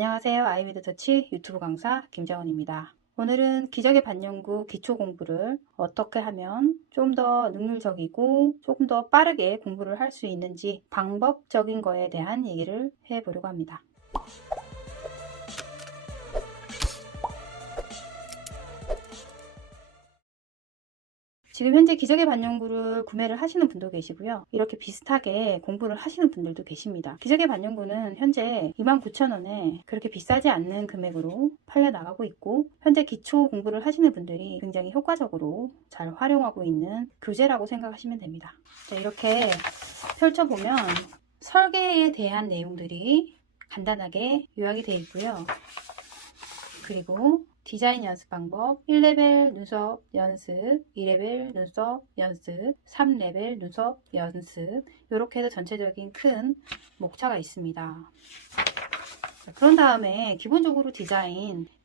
안녕하세요. 아이위드 터치 유튜브 강사 김정은입니다. 오늘은 기적의 반영구 기초 공부를 어떻게 하면 좀 더 능률적이고 조금 더 빠르게 공부를 할 수 있는지 방법적인 거에 대한 얘기를 해보려고 합니다. 지금 현재 기적의 반영구를 구매를 하시는 분도 계시고요. 이렇게 비슷하게 공부를 하시는 분들도 계십니다. 기적의 반영구는 현재 29,000원에 그렇게 비싸지 않는 금액으로 팔려 나가고 있고, 현재 기초 공부를 하시는 분들이 굉장히 효과적으로 잘 활용하고 있는 교재라고 생각하시면 됩니다. 자, 이렇게 펼쳐보면 설계에 대한 내용들이 간단하게 요약이 되어 있고요. 그리고 디자인 연습 방법, 1레벨 눈썹 연습, 2레벨 눈썹 연습, 3레벨 눈썹 연습, 이렇게 해서 전체적인 큰 목차가 있습니다. 자, 그런 다음에 기본적으로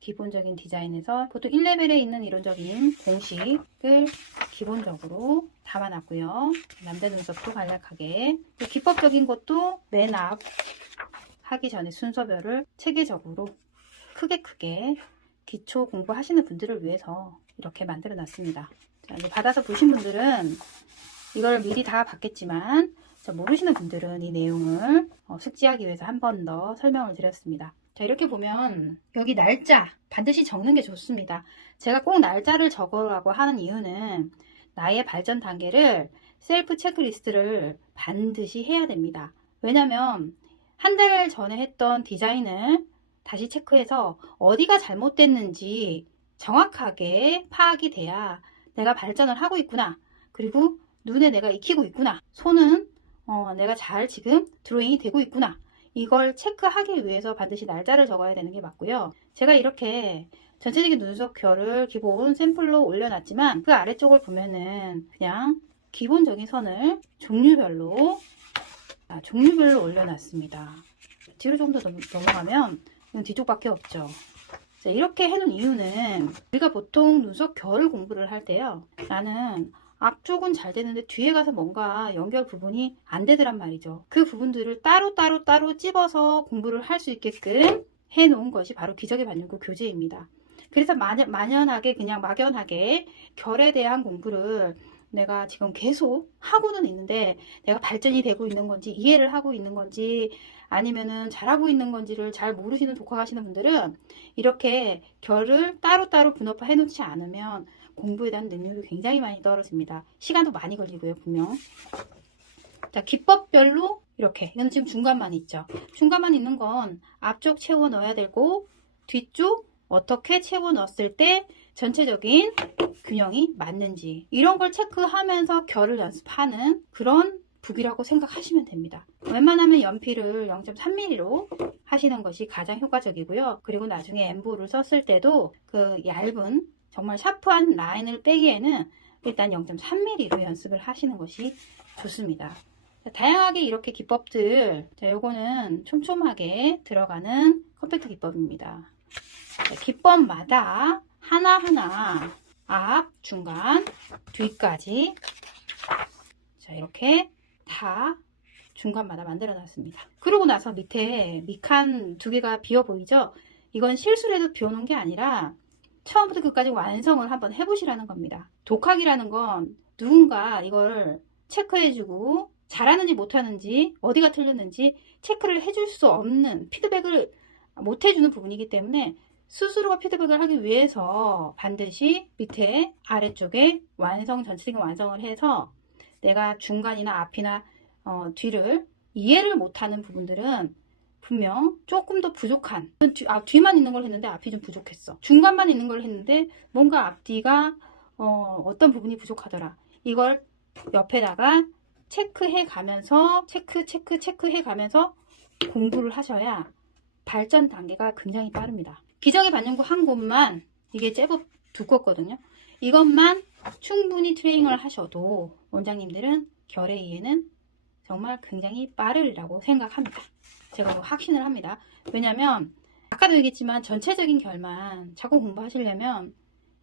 기본적인 디자인에서 보통 1레벨에 있는 이론적인 공식을 기본적으로 담아놨고요. 남자 눈썹도 간략하게, 기법적인 것도 맨 앞 하기 전에 순서별을 체계적으로 크게 기초 공부하시는 분들을 위해서 이렇게 만들어 놨습니다. 자, 이제 받아서 보신 분들은 이걸 미리 다 봤겠지만, 모르시는 분들은 이 내용을 숙지하기 위해서 한 번 더 설명을 드렸습니다. 자, 이렇게 보면 여기 날짜 반드시 적는 게 좋습니다. 제가 꼭 날짜를 적으라고 하는 이유는 나의 발전 단계를 셀프 체크리스트를 반드시 해야 됩니다. 왜냐면 한 달 전에 했던 디자인을 다시 체크해서 어디가 잘못됐는지 정확하게 파악이 돼야 내가 발전을 하고 있구나, 그리고 눈에 내가 익히고 있구나, 손은 내가 잘 지금 드로잉이 되고 있구나, 이걸 체크하기 위해서 반드시 날짜를 적어야 되는 게 맞고요. 제가 이렇게 전체적인 눈썹 결을 기본 샘플로 올려놨지만 그 아래쪽을 보면은 그냥 기본적인 선을 종류별로 올려놨습니다. 뒤로 좀 더 넘어가면 뒤쪽밖에 없죠. 자, 이렇게 해놓은 이유는 우리가 보통 눈썹 결 공부를 할 때요, 나는 앞쪽은 잘 되는데 뒤에 가서 뭔가 연결 부분이 안 되더란 말이죠. 그 부분들을 따로 찝어서 공부를 할 수 있게끔 해놓은 것이 바로 기적의 반영구 교재입니다. 그래서 만연하게 그냥 막연하게 결에 대한 공부를 내가 지금 계속 하고는 있는데 내가 발전이 되고 있는 건지, 이해를 하고 있는 건지, 아니면은 잘하고 있는 건지를 잘 모르시는 독학하시는 분들은 이렇게 결을 따로 분업화 해놓지 않으면 공부에 대한 능력이 굉장히 많이 떨어집니다. 시간도 많이 걸리고요, 분명. 자, 기법별로 이렇게, 이건 지금 중간만 있죠. 중간만 있는 건 앞쪽 채워 넣어야 되고, 뒤쪽 어떻게 채워 넣었을 때 전체적인 균형이 맞는지, 이런 걸 체크하면서 결을 연습하는 그런 북이라고 생각하시면 됩니다. 웬만하면 연필을 0.3mm로 하시는 것이 가장 효과적이고요. 그리고 나중에 엠보를 썼을 때도 그 얇은 정말 샤프한 라인을 빼기에는 일단 0.3mm로 연습을 하시는 것이 좋습니다. 자, 다양하게 이렇게 기법들, 자, 요거는 촘촘하게 들어가는 컴팩트 기법입니다. 자, 기법마다 하나하나 앞, 중간, 뒤까지, 자, 이렇게 다 중간마다 만들어 놨습니다. 그러고 나서 밑에 밑칸 두 개가 비어 보이죠? 이건 실수로 해도 비워놓은 게 아니라 처음부터 끝까지 완성을 한번 해보시라는 겁니다. 독학이라는 건 누군가 이걸 체크해주고 잘하는지 못하는지, 어디가 틀렸는지 체크를 해줄 수 없는, 피드백을 못 해주는 부분이기 때문에 스스로가 피드백을 하기 위해서 반드시 밑에 아래쪽에 전체적인 완성을 해서 내가 중간이나 앞이나 뒤를 이해를 못하는 부분들은 분명 조금 더 부족한, 뒤만 있는 걸 했는데 앞이 좀 부족했어, 중간만 있는 걸 했는데 뭔가 앞뒤가 어떤 부분이 부족하더라, 이걸 옆에다가 체크해 가면서 체크해 가면서 공부를 하셔야 발전 단계가 굉장히 빠릅니다. 기적의 반영구 한 곳만, 이게 제법 두껍거든요. 이것만 충분히 트레이닝을 하셔도 원장님들은 결의 이해는 정말 굉장히 빠르리라고 생각합니다. 제가 확신을 합니다. 왜냐면 아까도 얘기했지만 전체적인 결만 자꾸 공부하시려면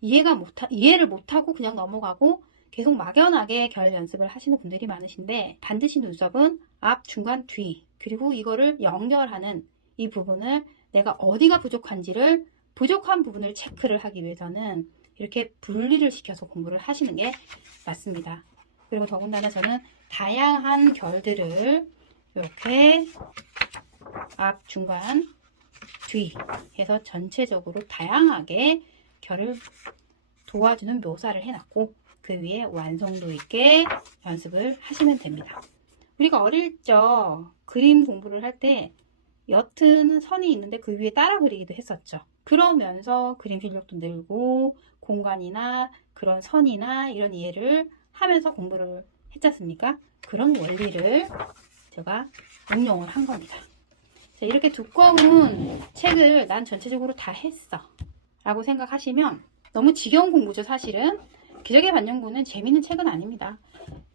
이해를 못하고 그냥 넘어가고 계속 막연하게 결 연습을 하시는 분들이 많으신데, 반드시 눈썹은 앞, 중간, 뒤, 그리고 이거를 연결하는 이 부분을 내가 어디가 부족한지를 부족한 부분을 체크를 하기 위해서는 이렇게 분리를 시켜서 공부를 하시는 게 맞습니다. 그리고 더군다나 저는 다양한 결들을 이렇게 앞, 중간, 뒤 해서 전체적으로 다양하게 결을 도와주는 묘사를 해놨고 그 위에 완성도 있게 연습을 하시면 됩니다. 우리가 어릴 적 그림 공부를 할 때 옅은 선이 있는데 그 위에 따라 그리기도 했었죠. 그러면서 그림 실력도 늘고 공간이나 그런 선이나 이런 이해를 하면서 공부를 했지 않습니까? 그런 원리를 제가 응용을 한 겁니다. 자, 이렇게 두꺼운 책을 난 전체적으로 다 했어 라고 생각하시면 너무 지겨운 공부죠. 사실은 기적의 반영구는 재밌는 책은 아닙니다.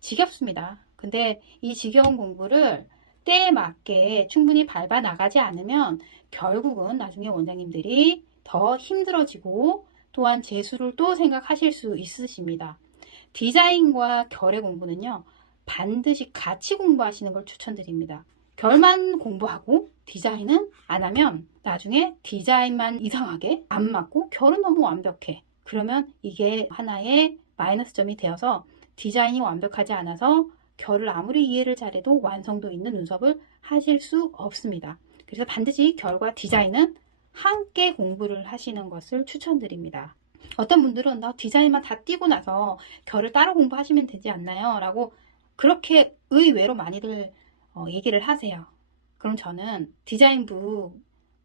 지겹습니다. 근데 이 지겨운 공부를 때에 맞게 충분히 밟아 나가지 않으면 결국은 나중에 원장님들이 더 힘들어지고 또한 재수를 또 생각하실 수 있으십니다. 디자인과 결의 공부는요, 반드시 같이 공부하시는 걸 추천드립니다. 결만 공부하고 디자인은 안 하면 나중에 디자인만 이상하게 안 맞고 결은 너무 완벽해. 그러면 이게 하나의 마이너스 점이 되어서 디자인이 완벽하지 않아서 결을 아무리 이해를 잘해도 완성도 있는 눈썹을 하실 수 없습니다. 그래서 반드시 결과 디자인은 함께 공부를 하시는 것을 추천드립니다. 어떤 분들은 나 디자인만 다 띄고 나서 결을 따로 공부하시면 되지 않나요? 라고 그렇게 의외로 많이들 얘기를 하세요. 그럼 저는 디자인북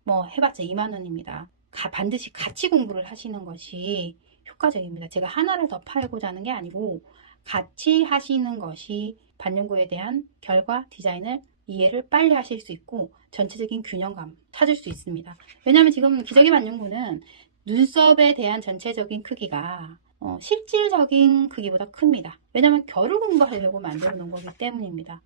해봤자 2만 원입니다. 반드시 같이 공부를 하시는 것이 효과적입니다. 제가 하나를 더 팔고자 하는 게 아니고 같이 하시는 것이 반영구에 대한 결과 디자인을 이해를 빨리 하실 수 있고 전체적인 균형감 찾을 수 있습니다. 왜냐하면 지금 기저귀 반영구는 눈썹에 대한 전체적인 크기가 실질적인 크기보다 큽니다. 왜냐하면 결을 공부하려고 만들어 놓은 거기 때문입니다.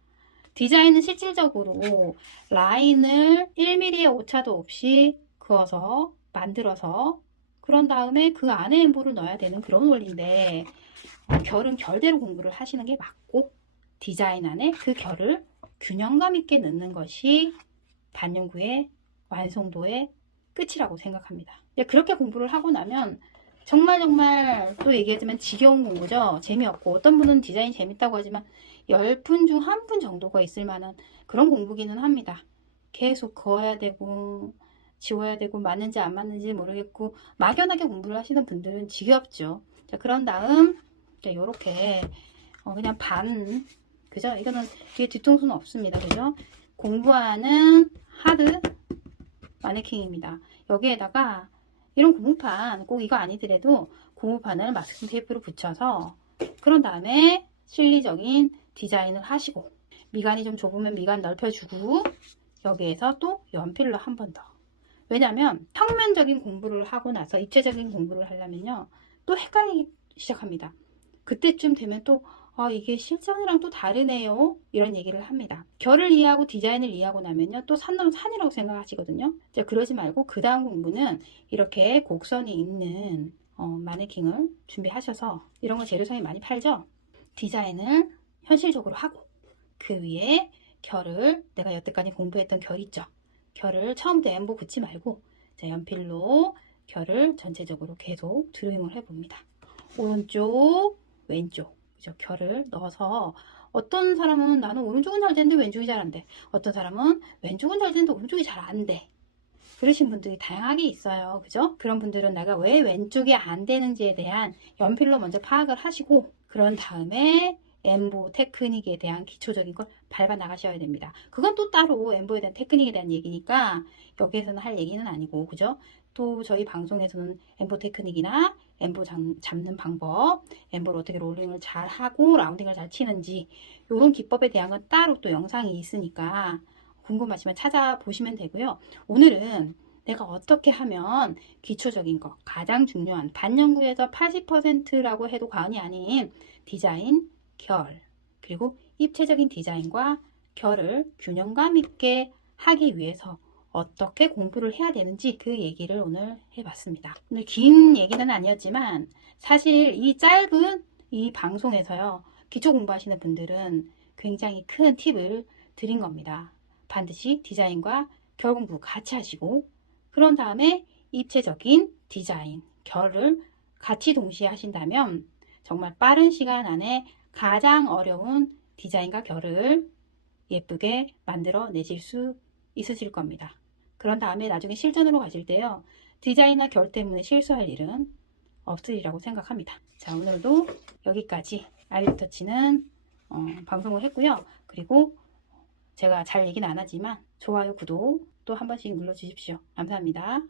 디자인은 실질적으로 라인을 1mm의 오차도 없이 그어서 만들어서 그런 다음에 그 안에 엠보를 넣어야 되는 그런 원리인데 결은 결대로 공부를 하시는 게 맞고 디자인 안에 그 결을 균형감 있게 넣는 것이 반영구의 완성도의 끝이라고 생각합니다. 그렇게 공부를 하고 나면 정말 또 얘기하지만 지겨운 공부죠. 재미없고 어떤 분은 디자인 재밌다고 하지만 10분 중 1분 정도가 있을 만한 그런 공부기는 합니다. 계속 그어야 되고 지워야 되고 맞는지 안 맞는지 모르겠고 막연하게 공부를 하시는 분들은 지겹죠. 자, 그런 다음 이렇게 그냥 그죠? 이거는 뒤에 뒤통수는 없습니다. 그죠? 공부하는 하드 마네킹입니다. 여기에다가 이런 고무판 꼭 이거 아니더라도 고무판을 마스킹 테이프로 붙여서 그런 다음에 실리적인 디자인을 하시고 미간이 좀 좁으면 미간 넓혀주고 여기에서 또 연필로 한 번 더. 왜냐하면 평면적인 공부를 하고 나서 입체적인 공부를 하려면요 또 헷갈리기 시작합니다. 그때쯤 되면 또 이게 실전이랑 또 다르네요 이런 얘기를 합니다. 결을 이해하고 디자인을 이해하고 나면요 또 산놈 산이라고 생각하시거든요. 그러지 말고 그 다음 공부는 이렇게 곡선이 있는 마네킹을 준비하셔서 이런 거 재료상에 많이 팔죠. 디자인을 현실적으로 하고 그 위에 결을 내가 여태까지 공부했던 결 있죠. 결을 처음부터 엠보 붙지 말고 연필로 결을 전체적으로 계속 드로잉을 해봅니다. 오른쪽 왼쪽 그죠? 결을 넣어서 어떤 사람은 나는 오른쪽은 잘 되는데 왼쪽이 잘 안 돼. 어떤 사람은 왼쪽은 잘 되는데 오른쪽이 잘 안 돼. 그러신 분들이 다양하게 있어요. 그죠? 그런 분들은 내가 왜 왼쪽이 안 되는지에 대한 연필로 먼저 파악을 하시고 그런 다음에 엠보 테크닉에 대한 기초적인 걸 밟아 나가셔야 됩니다. 그건 또 따로 엠보에 대한 테크닉에 대한 얘기니까 여기에서는 할 얘기는 아니고 그죠? 또 저희 방송에서는 엠보 테크닉이나 엠보 잡는 방법, 엠보를 어떻게 롤링을 잘 하고 라운딩을 잘 치는지 이런 기법에 대한 건 따로 또 영상이 있으니까 궁금하시면 찾아보시면 되고요. 오늘은 내가 어떻게 하면 기초적인 거, 가장 중요한 반영구에서 80%라고 해도 과언이 아닌 디자인, 결, 그리고 입체적인 디자인과 결을 균형감 있게 하기 위해서 어떻게 공부를 해야 되는지 그 얘기를 오늘 해봤습니다. 오늘 긴 얘기는 아니었지만 사실 이 짧은 이 방송에서요. 기초 공부하시는 분들은 굉장히 큰 팁을 드린 겁니다. 반드시 디자인과 결 공부 같이 하시고 그런 다음에 입체적인 디자인, 결을 같이 동시에 하신다면 정말 빠른 시간 안에 가장 어려운 디자인과 결을 예쁘게 만들어 내실 수 있으실 겁니다. 그런 다음에 나중에 실전으로 가실 때요, 디자인이나 결 때문에 실수할 일은 없으리라고 생각합니다. 자, 오늘도 여기까지 아이리터치는 방송을 했고요. 그리고 제가 잘 얘기는 안 하지만 좋아요, 구독 또 한 번씩 눌러주십시오. 감사합니다.